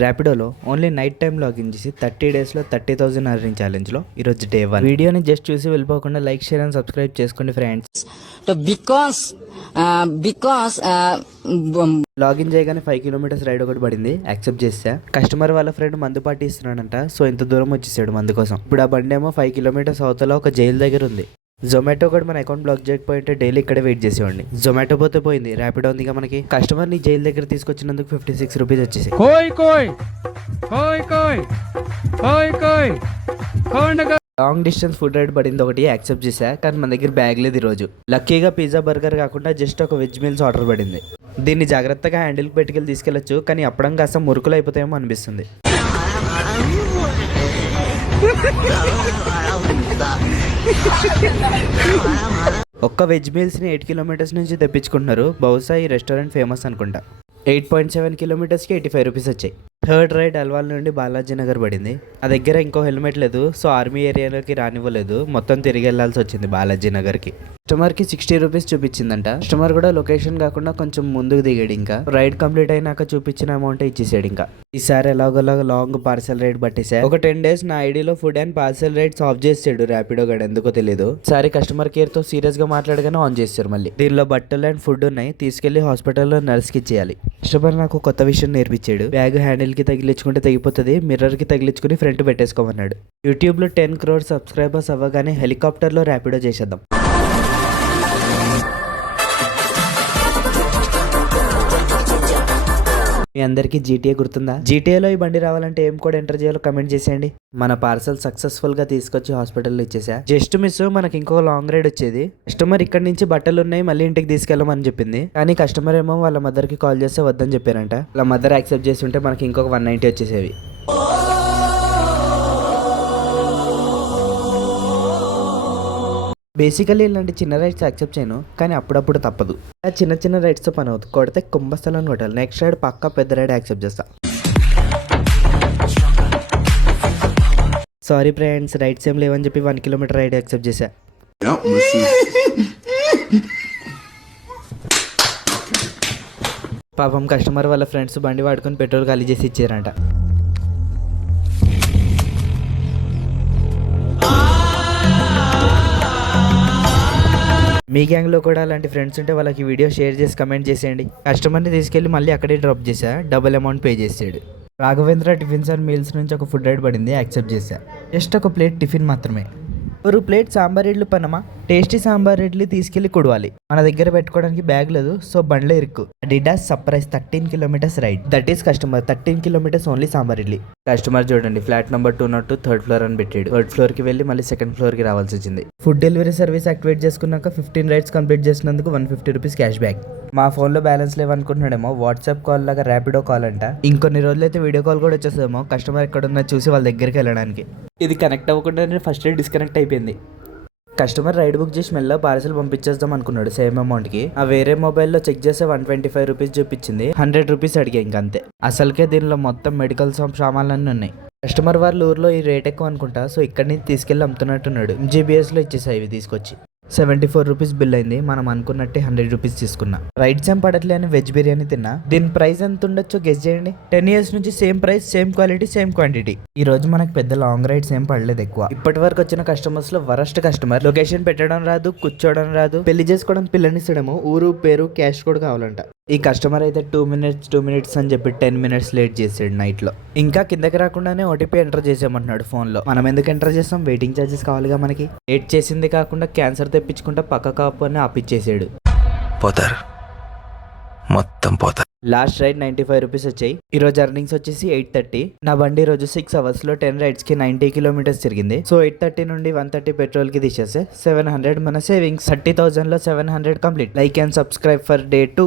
ర్యాపిడోలో only night time login చేసి 30 డేస్లో 30,000 earning ఛాలెంజ్లో ఈరోజు డే 1. వీడియోని జస్ట్ చూసి వెళ్ళిపోకుండా లైక్, షేర్ అండ్ సబ్స్క్రైబ్ చేసుకోండి ఫ్రెండ్స్. లాగిన్ చేయగానే 5 కిలోమీటర్స్ రైడ్ ఒకటి పడింది, యాక్సెప్ట్ చేసా. కస్టమర్ వాళ్ళ ఫ్రెండ్ మందు పార్టీ ఇస్తున్నాడంట, సో ఇంత దూరం వచ్చేసాడు మందు కోసం. ఇప్పుడు ఆ బండి ఏమో 5 కిలోమీటర్స్ అవతల ఒక జైలు దగ్గర ఉంది. జొమాటో కూడా మన అకౌంట్ బ్లాక్ చేయకపోయింటే డైలీ ఇక్కడే వెయిట్ చేసేవాడిని. జొమాటో పోతే పోయింది, ర్యాపిడో ఉంది ఇక మనకి. కస్టమర్ ని జైలు దగ్గర తీసుకొచ్చినందుకు 56 రూపీస్ వచ్చేసి. లాంగ్ డిస్టెన్స్ ఫుడ్ రైడ్ పడింది ఒకటి, యాక్సెప్ట్ చేశా. కానీ మన దగ్గర బ్యాగ్ లేదు ఈ రోజు. లక్కీగా పిజ్జా, బర్గర్ కాకుండా జస్ట్ ఒక వెజ్ మీల్స్ ఆర్డర్ పడింది. దీన్ని జాగ్రత్తగా హ్యాండిల్ పెట్టుకెళ్ళి తీసుకెళ్లొచ్చు, కానీ అప్పడం కాస్త మురుకులు అయిపోతాయేమో అనిపిస్తుంది. ఒక్క వెజ్ మీల్స్ ని 8 కిలోమీటర్స్ నుంచి తెప్పించుకుంటున్నారు. బహుశా ఈ రెస్టారెంట్ ఫేమస్ అనుకుంటా. 8.7 కిలోమీటర్స్కి 85 రూపీస్ వచ్చాయి. థర్డ్ రైడ్ అల్వాల్ నుండి బాలాజీ నగర్ పడింది. ఆ దగ్గర ఇంకో హెల్మెట్ లేదు, సో ఆర్మీ ఏరియాలోకి రానివ్వలేదు. మొత్తం తిరిగి వెళ్లాల్సి వచ్చింది బాలాజీ నగర్కి. కస్టమర్కి 60 రూపీస్ చూపించిందంట. కస్టమర్ కూడా లొకేషన్ కాకుండా కొంచెం ముందుకు దిగాడు. ఇంకా రైడ్ కంప్లీట్ అయినాక చూపించిన అమౌంట్ ఇచ్చేసాడు. ఇంకా ఈసారి ఎలాగోలాగా లాంగ్ పార్సల్ రైడ్ పట్టేసా. ఒక 10 డేస్ నా ఐడిలో food and parcel rides off చేసాడు ర్యాపిడో గడ్, ఎందుకో తెలియదు. ఈసారి కస్టమర్ కేర్ తో సీరియస్ గా మాట్లాడగానే ఆన్ చేస్తారు. మళ్ళీ దీనిలో బట్టలు అండ్ ఫుడ్ ఉన్నాయి, తీసుకెళ్లి హాస్పిటల్లో నర్స్ కి ఇచ్చేయాలి. కస్టమర్ నాకు కొత్త విషయం నేర్పించాడు. బ్యాగ్ హ్యాండిల్ కి తగిలించుకుంటే తెగిపోతుంది, మిర్రర్ కి తగిలించుకుని ఫ్రంట్ పెట్టేసుకోమన్నాడు. యూట్యూబ్ లో 10 crore సబ్స్క్రైబర్స్ అవ్వగానే హెలికాప్టర్ లో ర్యాపిడో చేసేద్దాం. మీ అందరికి జీటీఏ గుర్తుందా? జీటీఏలో ఈ బండి రావాలంటే ఏం కోడ్ ఎంటర్ చేయాలో కమెంట్ చేసేయండి. మన పార్సల్ సక్సెస్ఫుల్ గా తీసుకొచ్చి హాస్పిటల్లో ఇచ్చేసా. జస్ట్ మిస్ మనకి ఇంకో లాంగ్ రైడ్ వచ్చేది. కస్టమర్ ఇక్కడ నుంచి బట్టలు ఉన్నాయి మళ్ళీ ఇంటికి తీసుకెళ్ళమని చెప్పింది, కానీ కస్టమర్ ఏమో వాళ్ళ మదర్ కి కాల్ చేస్తే వద్దని చెప్పారంట. వాళ్ళ మదర్ యాక్సెప్ట్ చేసి ఉంటే మనకి ఇంకొక 190 వచ్చేసేవి. బేసికలీ ఇలాంటి చిన్న రైడ్స్ యాక్సెప్ట్ చేయను, కానీ అప్పుడప్పుడు తప్పదు. చిన్న చిన్న రైడ్స్ తో పని అవుతుంది. కొడితే కుంభస్థలాన్ని కొట్టాలి. నెక్స్ట్ రైడ్ పక్కా పెద్ద రైడ్ యాక్సెప్ట్ చేస్తా. సారీ ఫ్రెండ్స్, రైడ్స్ ఏం లేవని చెప్పి 1 కిలోమీటర్ రైడ్ యాక్సెప్ట్ చేశా. పాపం కస్టమర్ వాళ్ళ ఫ్రెండ్స్ బండి వాడుకొని పెట్రోల్ ఖాళీ చేసి ఇచ్చారంట. మీ గ్యాంగ్లో కూడా అలాంటి ఫ్రెండ్స్ ఉంటే వాళ్ళకి వీడియో షేర్ చేసి కమెంట్ చేసేయండి. కస్టమర్ని తీసుకెళ్ళి మళ్ళీ అక్కడే డ్రాప్ చేశా. డబుల్ అమౌంట్ పే చేసాడు. రాఘవేంద్ర టిఫిన్స్ అండ్ మీల్స్ నుంచి ఒక ఫుడ్ రైడ్ పడింది, యాక్సెప్ట్ చేశా. జస్ట్ ఒక ప్లేట్ టిఫిన్ మాత్రమే. ఒక ప్లేట్ సాంబార్ ఇడ్లు పనమా. టేస్టీ సాంబార్ ఇడ్లీ తీసుకెళ్లి కొడవాలి. మన దగ్గర పెట్టుకోవడానికి బ్యాగ్ లేదు, సో బండ్లో ఇరుక్కు. అడిడాస్ surprise 13 kilometres ride. That is customer 13 kilometres only sambar idli. Customer చూడండి, ఫ్లాట్ నెంబర్ 202 థర్డ్ ఫ్లోర్ అని పెట్టాడు. థర్డ్ ఫ్లోర్ కి వెళ్ళి మళ్ళీ సెకండ్ ఫ్లోర్ కి రావాల్సి వచ్చింది. ఫుడ్ డెలివరీ సర్వీస్ యాక్టివేట్ చేసుకున్నాక 15 రైడ్స్ కంప్లీట్ చేసినందుకు 150 రూపీస్ క్యాష్ బ్యాక్. మా ఫోన్ లో బ్యాలెన్స్ లేవనుకుంటున్నాడేమో, వాట్సాప్ కాల్ లాగా ర్యాపిడో కాల్ అంట. ఇంకొన్ని రోజులైతే వీడియో కాల్ కూడా వచ్చేసేమో, కస్టమర్ ఎక్కడున్నా చూసి వాళ్ళ దగ్గరికి వెళ్ళడానికి. ఇది కనెక్ట్ అవ్వకుండా ఫస్ట్ డిస్కనెక్ట్ అయిపోయింది. కస్టమర్ రైడ్ బుక్ చేసి మెల్ల పార్సల్ పంపించేద్దాం అనుకున్నాడు సేమ్ అమౌంట్ కి. ఆ వేరే మొబైల్లో చెక్ చేస్తే 125 రూపీస్ చూపించింది. 100 రూపీస్ అడిగా ఇంకంతే. అసలుకే దీనిలో మొత్తం మెడికల్ సామాన్లన్నీ ఉన్నాయి. కస్టమర్ వాళ్ళ ఊర్లో ఈ రేట్ ఎక్కువ అనుకుంటా, సో ఇక్కడి నుంచి తీసుకెళ్లి అమ్ముతున్నట్టున్నాడు. MGBS లో ఇచ్చేసాయి ఇవి తీసుకొచ్చి. 74 రూపీస్ బిల్ అయింది. మనం అనుకున్నట్టే 100 రూపీస్ తీసుకున్నా. రైడ్స్ ఏం పడట్లే అని వెజ్ బిర్యానీ తిన్నా. దీని ప్రైస్ ఎంత ఉండొచ్చో గెస్ చేయండి. 10 years నుంచి same price, same quality, same quantity. ఈ రోజు మనకు పెద్ద లాంగ్ రైడ్స్ ఏం పడలేదు ఎక్కువ. ఇప్పటి వరకు వచ్చిన కస్టమర్స్ లో వరస్ట్ కస్టమర్. లొకేషన్ పెట్టడం రాదు, కూర్చోవడం రాదు, పెళ్లి చేసుకోవడం పిల్లనిస్తడము, ఊరు పేరు క్యాష్ కూడా కావాలంట. ఈ కస్టమర్ అయితే 2 minutes అని చెప్పి 10 minutes లేట్ చేసాడు నైట్ లో. ఇంకా కిందకి రాకుండానే ఓటీపీ ఎంటర్ చేసామంటున్నాడు ఫోన్ లో. మనం ఎందుకు ఎంటర్ చేస్తాం? వెయిటింగ్ ఛార్జెస్ కావాలిగా మనకి. లేట్ చేసింది కాకుండా క్యాన్సర్ తెప్పించుకుంటా పక్క కాపు అని ఆపిచ్చేసాడు. పోతారు మొత్తం పోతారు. లాస్ట్ రైడ్ 95 రూపీస్ వచ్చాయి. ఈ రోజు అర్నింగ్స్ వచ్చేసి 830. నా బండి రోజు 6 hours లో 10 రైడ్స్ కి 90 కిలోమీటర్స్ తిరిగింది. సో 830 నుండి 130 పెట్రోల్ కి తీసేస్తే 700 మన సేవింగ్స్. 30,000 లో 700 complete. Like and subscribe for day 2.